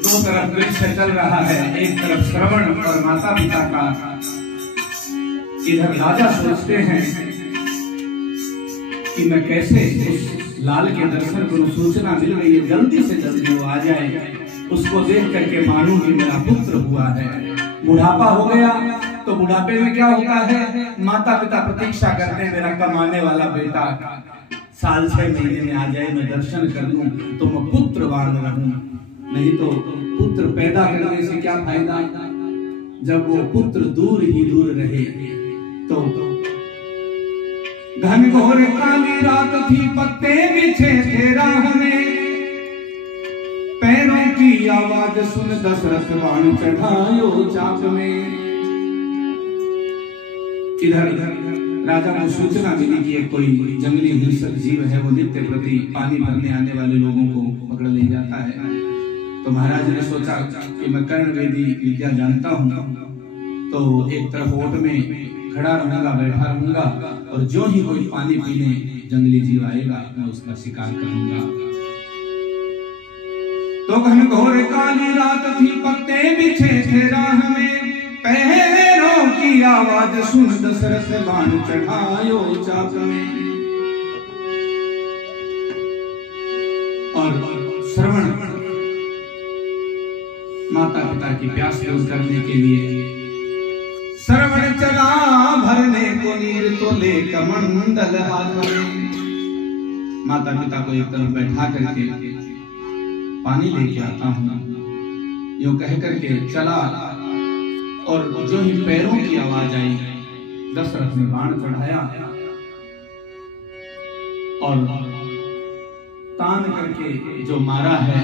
दो तरफ दृश्य चल रहा है, एक तरफ श्रवण और माता पिता का। इधर राजा सोचते हैं कि मैं कैसे उस लाल के दर्शन को सूचना मिल गई है, जल्दी से जल्दी वो आ जाए, उसको देख करके मानूं कि मेरा पुत्र हुआ है। बुढ़ापा हो गया तो बुढ़ापे में क्या होता है, माता पिता प्रतीक्षा करते हैं मेरा कमाने वाला बेटा साल 6 महीने में आ जाए, मैं दर्शन कर लूं तो मैं पुत्रवान रहूं। नहीं तो पुत्र पैदा करने से क्या फायदा, जब वो पुत्र दूर ही दूर रहे। तो घनघोर काली रात थी, पत्ते बिछे थे राह में, पैरों की आवाज सुन दशरथ बाण चढ़ायो चाप में। इधर राजा को सूचना मिली कि एक कोई जंगली हिंसक जीव है, वो नित्य प्रति पानी भरने आने वाले लोगों को पकड़ ले जाता है। तो महाराज ने सोचा कि मैं कर्ण वेदी विद्या जानता हूँ, तो एक तरफ ओट में खड़ा रहूंगा, बैठा रहूंगा, और जो ही कोई पानी पीने जंगली जीव आएगा मैं उसका शिकार करूंगा। तो घनघोर काली रात थी, पत्ते बिछे थे राह में, पैरों की आवाज सुन दशरथ बाण चढ़ायो चाप में। और श्रवण माता पिता की प्यास दूर करने के लिए श्रवण चला भरने को नीर, तो ले कमंडल हाथ में। माता पिता को एक तरफ बैठा करके पानी लेके आता हूं, यूं कह करके चला, और जो ही पैरों की आवाज आई दशरथ ने बाण चढ़ाया और तान करके जो मारा है,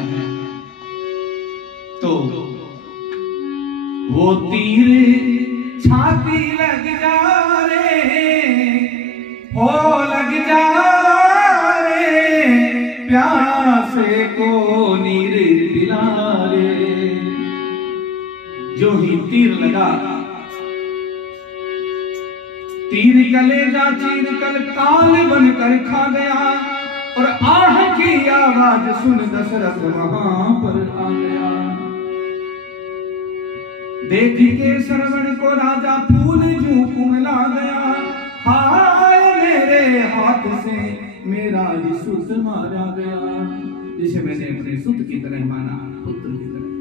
तो वो तीर छाती लग जा रे, हो लग जा रे, प्यासे को नीर पिला रे। जो ही तीर लगा, तीर कलेजा चीर कर काल बनकर खा गया, और आह की आवाज सुन दशरथ वहां पर आ गया। देख के श्रवण को राजा फूल जू कुमला गया, हाय मेरे हाथ से मेरा ही सुत मारा गया, जिसे मैंने अपने सुत की तरह माना, पुत्र की तरह।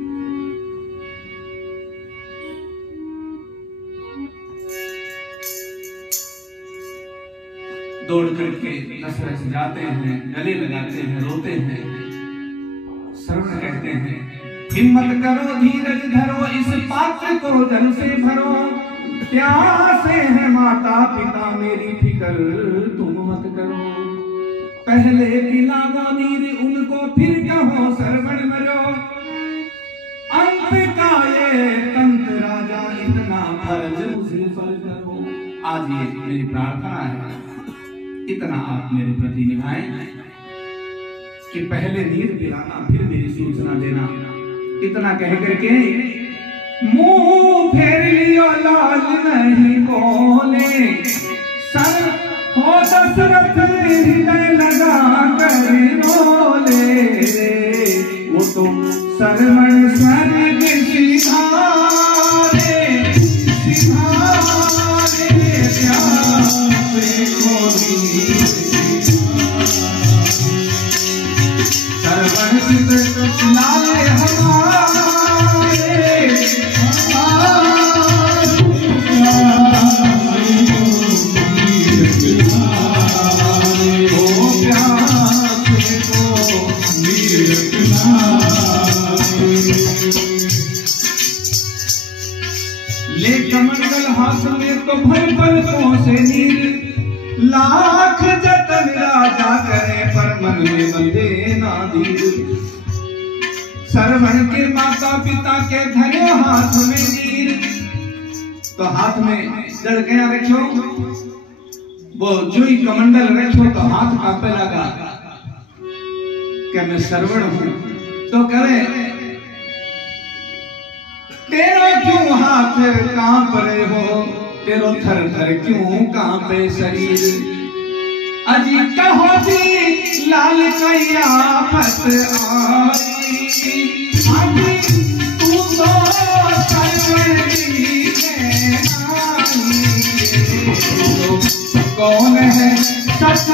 दौड़ करके दशरथ जाते हैं, गले लगाते हैं, रोते हैं। श्रवण कहते हैं हिम्मत करो, धीरज धरो, इस पात्र को जल से भरो, प्यासे है माता पिता मेरी फिकर तुम मत करो। पहले पिलाओ नीर उनको, फिर कहो श्रवण मरो, अंत का ये तंत्र राजा इतना फर्ज मुझे पर करो। आज ये मेरी प्रार्थना है, इतना आप मेरे प्रति निभाएं कि पहले नीर पिलाना, फिर मेरी सूचना देना। इतना कह करके मुंह फेर लियो, लाल नहीं बोले, सर हो दशरथ हृदय लगा कर रोले। वो तो श्रवण स्वर्ग सिधारे, सिधारे प्यासे को सरवण सिद्ध लाल हमारे ले कमंडल हाथ में तो भर पलकों से नीर, लाख जतन राजा करे पर मन में बंधे नादीर। सरवण के माता पिता के धरे हाथ में नीर, तो हाथ में जड़कया रखो, वो जुई कमंडल रखो तो हाथ कांपे लगा कि मैं सरवण हूं। तो करे तेरा क्यों हाथ कांप रहे हो, तेरो थर थर क्यों कांपे शरीर। अजी कहो जी लाल कैया फस आई, अजी तू तो सरवणी है आई। कौन है सच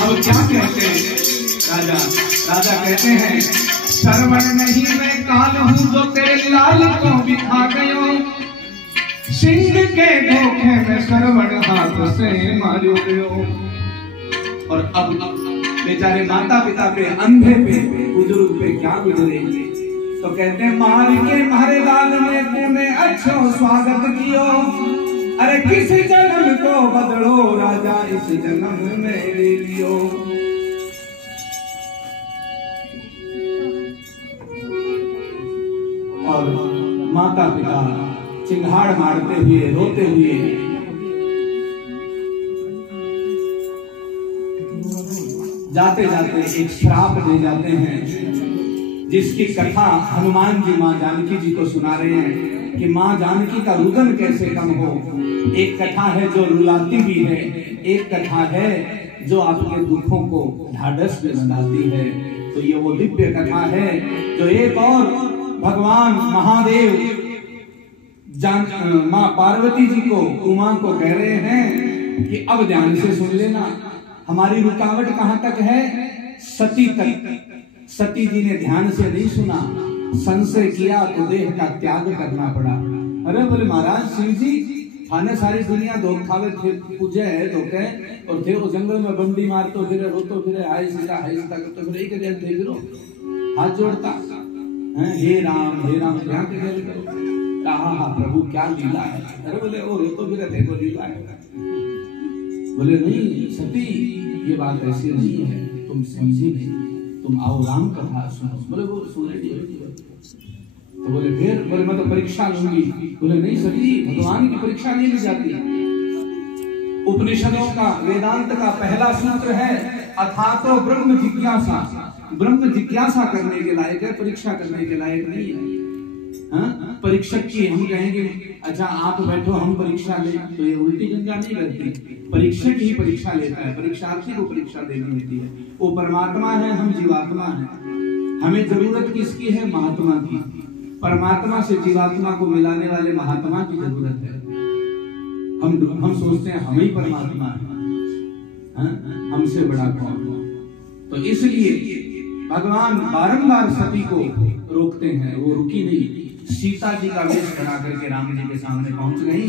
अब क्या कहते हैं राजा? राजा कहते हैं सरवण नहीं मैं काल हूं जो तेरे लाल को बिठा गयो, सिंह के धोखे में सरवण हाथ से मारो गयो। और अब बेचारे माता पिता पे, अंधे पे, बुजुर्ग पे क्या गुजरेंगे? तो कहते हैं मार के मारे लाल में तूने अच्छा स्वागत कियो, अरे किस जन्म को बदलो राजा इस जन्म में ले लियो। और माता पिता चिंगाड़ मारते हुए रोते हुए जाते जाते एक श्राप दे जाते हैं, जिसकी कथा हनुमान जी माँ जानकी जी को सुना रहे हैं कि माँ जानकी का रुदन कैसे कम हो। एक कथा है जो रुलाती भी है, एक कथा है जो आपके दुखों को ढाढ़स में बंधाती है। तो ये वो दिव्य कथा है जो एक और भगवान महादेव माँ पार्वती जी को, उमा को कह रहे हैं कि अब ध्यान से सुन लेना, हमारी रुकावट कहां तक है? सती तक। सती जी ने ध्यान से नहीं सुना, संशय किया तो देह का त्याग करना पड़ा। अरे बोले महाराज शिव जी थाने सारी दुनिया धोख खावे थे, पूजे है धोखे, और थे वो जंगल में बंडी मारतो फिरे, रोतो फिरे, हाय सीता करतो फिरे, एक दिन देख लो हाथ जोड़ता हे राम क्या करो, कहा प्रभु क्या लीला है। अरे बोले वो रोतो फिरे देखो लीला है। बोले नहीं सती ये बात ऐसी नहीं है, तुम समझी नहीं, तुम आओ राम कथा सुनो। बोले वो सुने तो बोले फिर? बोले मैं तो परीक्षा लूंगी। बोले नहीं सती भगवान की परीक्षा नहीं ली जाती। उपनिषदों का, वेदांत का पहला सूत्र है अथातो ब्रह्म जिज्ञासा। ब्रह्म जिज्ञासा करने के लायक है, परीक्षा करने के लायक नहीं है। परीक्षक की हम कहेंगे अच्छा आप बैठो हम परीक्षा ले, तो ये उल्टी गंगा नहीं करती। परीक्षक ही परीक्षा लेता है, परीक्षार्थी को परीक्षा देनी होती है। वो परमात्मा है, हम जीवात्मा है। हमें जरूरत किसकी है? महात्मा की। परमात्मा से जीवात्मा को मिलाने वाले महात्मा की जरूरत है। हम सोचते हैं हम ही परमात्मा है, हमसे बड़ा कौन? तो इसलिए भगवान बारंबार सती को रोकते हैं, वो रुकी नहीं। सीता जी का वेश बना करके राम जी के सामने पहुंच गई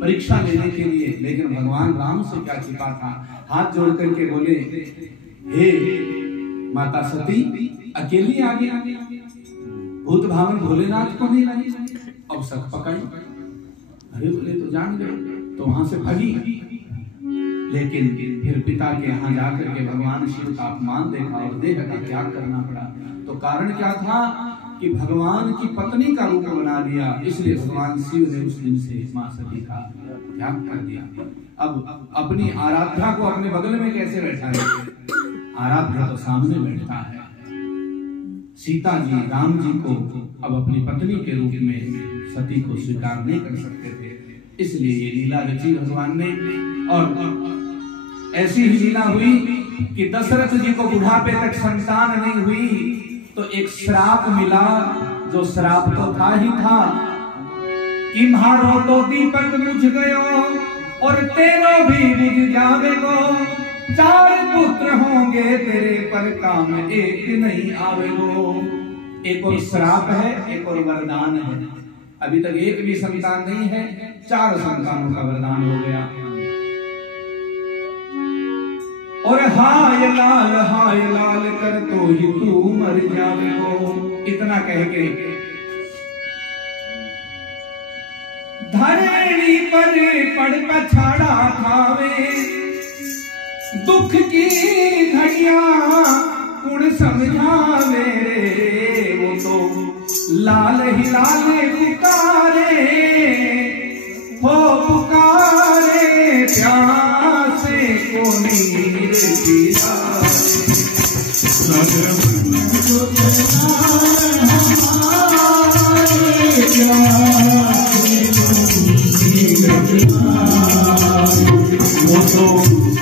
परीक्षा लेने के लिए, लेकिन भगवान राम से क्या छिपा था? हाथ जोड़ करके बोले हे माता सती अकेली आ गई, भूत भावन भोलेनाथ को नहीं लाई, अब सक पकड़ी। अरे बोले तो जान गए, तो वहां से भागी। लेकिन फिर पिता के यहाँ जाकर के भगवान शिव का अपमान देखा और देह का त्याग करना पड़ा। तो कारण क्या था कि भगवान की पत्नी का रूप बना लिया, इसलिए भगवान शिव ने उस दिन से मां सती का त्याग कर दिया। अब अपनी आराध्या को अपने बगल में कैसे बैठा है? आराध्या तो सामने बैठता है। सीता जी राम जी को अब अपनी पत्नी के रूप में सती को स्वीकार नहीं कर सकते थे, इसलिए ये लीला रची भगवान ने। और ऐसी ही लीला हुई कि दशरथ जी को बुढ़ापे तक संतान नहीं हुई तो एक श्राप मिला, जो श्राप तो था ही था कि म्हारो तो दीपक बुझ गयो और तेरो भी बुझ जावेगो, 4 पुत्र होंगे तेरे पर काम एक नहीं आवेगो। एक और श्राप है, एक और वरदान है। अभी तक एक भी संतान नहीं है, 4 संतानों का वरदान हो गया। और हाय लाल कर तो ही तू मर जावेगो। इतना कह के धरणी पर पड़ पछाड़ा खावे, दुख की घड़ियां कुण समझावे रे। वो तो लाल ही लाल पुकारे हो, पुकारे प्यासे को नीर पिलाए। वो तो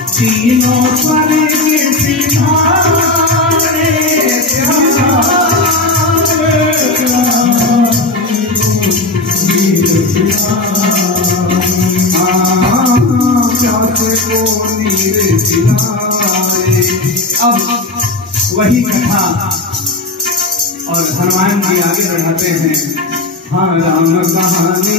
तीनों पर अब वही कथा और हनुमान जी आगे बढ़ाते हैं। हाँ राम कहानी